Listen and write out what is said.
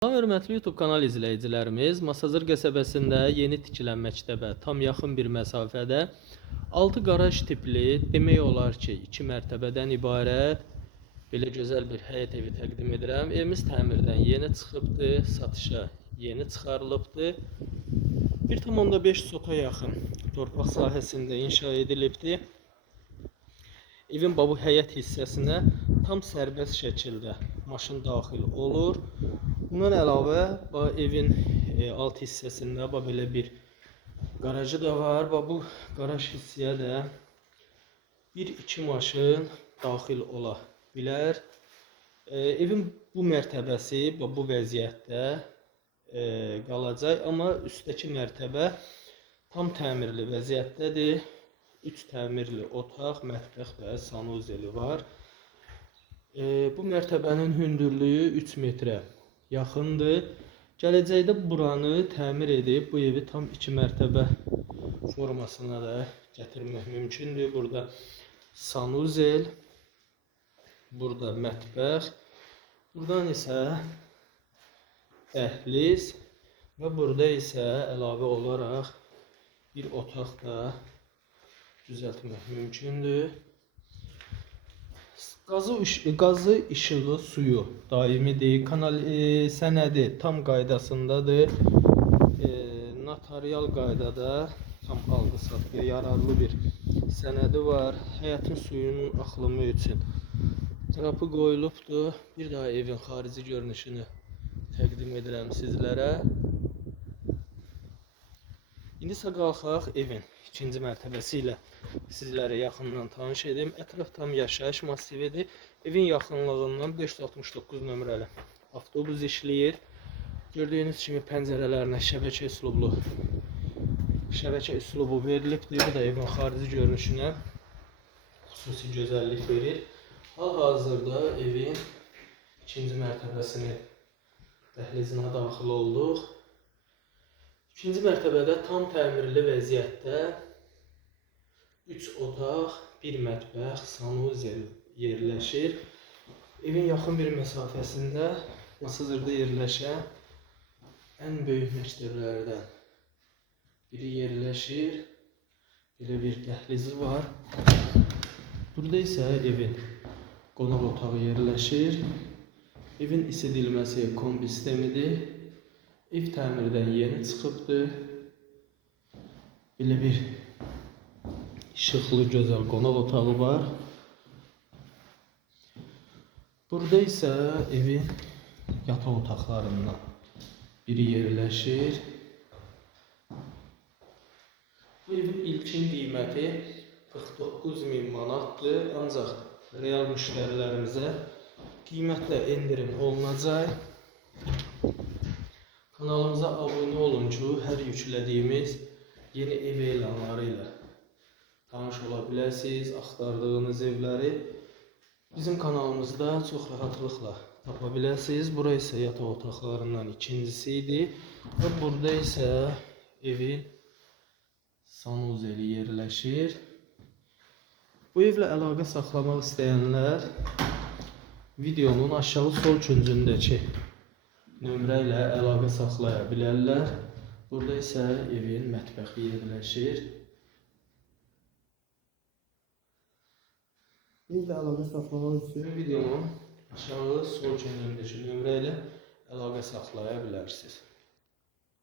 Salam hörmətli YouTube kanal izləyicilərimiz, Masazır qəsəbəsində yeni tikilən məktəbə tam yaxın bir məsafədə 6 qaraj tipli, demək olar ki, 2 mərtəbədən ibarət belə gözəl bir həyət evi təqdim edirəm. Evimiz təmirdən yeni çıxıbdı, satışa yeni çıxarılıbdı. 1.5 sota yaxın torpaq sahəsində inşa edilibdi. Evin bu həyət hissəsinə tam sərbəst şəkildə maşın daxil olur. Bundan əlavə bu evin e, alt hissəsində bu belə bir qarajı da var. Və bu qaraj hissəyə də bir iki maşın daxil ola bilər. E, evin bu mərtəbəsi bu, bu vəziyyətdə e, qalacaq, amma üstdəki mərtəbə tam təmirli vəziyyətdədir. 3 təmirli otaq, mətbəx və sanuzeli var. E, bu mərtəbənin hündürlüyü 3 metrə yaxındır. Gələcəkdə buranı təmir edib bu evi tam 2 mərtəbə formasına da gətirmək mümkündür. Burada sanuzel, burada mətbəx, buradan isə dəhliz və burada isə əlavə olaraq bir otaq da düzəltmək mümkündür. Qazı, iş- qazı, işığı, suyu daimidir. Kanal e, sənədi tam qaydasındadır. E, notarial qaydada tam alqı-satqıya yararlı bir sənədi var. Həyətin suyunun axımı üçün trapı qoyulubdur. Bir daha evin xarici görünüşünü təqdim edirəm sizlərə. İndi isə qalxaq evin ikinci mərtəbəsi ilə sizlərə yaxından tanış edim. Ətraf tam yaşayış massividir. Evin yaxınlığından 569 nömrəli avtobus işləyir. Gördüyünüz kimi pəncərələrinə şəbəkə üslublu şəbəkə üslubu verilibdir. Bu da evin xarici görünüşünə xüsusi gözəllik verir. Hal-hazırda evin ikinci mərtəbəsinin dəhlizinə daxil olduq. İkinci mərtəbədə tam təmirli vəziyyətdə 3 otaq, 1 mətbəx, sanuzel yerləşir. Evin yaxın bir məsafəsində Masazırda yerləşən ən böyük məktəblərdən biri yerləşir. Belə bir dəhlizi var. Burada isə evin qonaq otağı yerləşir. Evin isidilməsi kombi sistemidir. Ev təmirdən yeni çıxıbdı. Belə bir işıqlı gözəl qonaq otağı var. Burada isə evin yataq otaqlarından biri yerləşir. Bu evin ilkin qiyməti 49 min manatdır, ancaq real müştərilərimizə qiymətlə endirim olunacaq. Kanalımıza abone olun ki, hər yüklədiyimiz yeni ev elanları ilə tanış ola biləsiniz. Axtardığınız bizim kanalımızda çox rahatlıqla tapa biləsiniz. Bura isə yataq otaqlarından ikincisi idi burada isə evin sanuzeli yerləşir. Bu evlə əlaqə saxlamaq istəyənlər videonun aşağı sol küncündəki nömrə ilə əlaqə saxlaya bilərlər. Burada isə evin mətbəxi yerləşir. Evlə əlaqə saxlamaq üçün videonun aşağı sol küncündəki nömrə ilə əlaqə saxlaya bilərsiniz.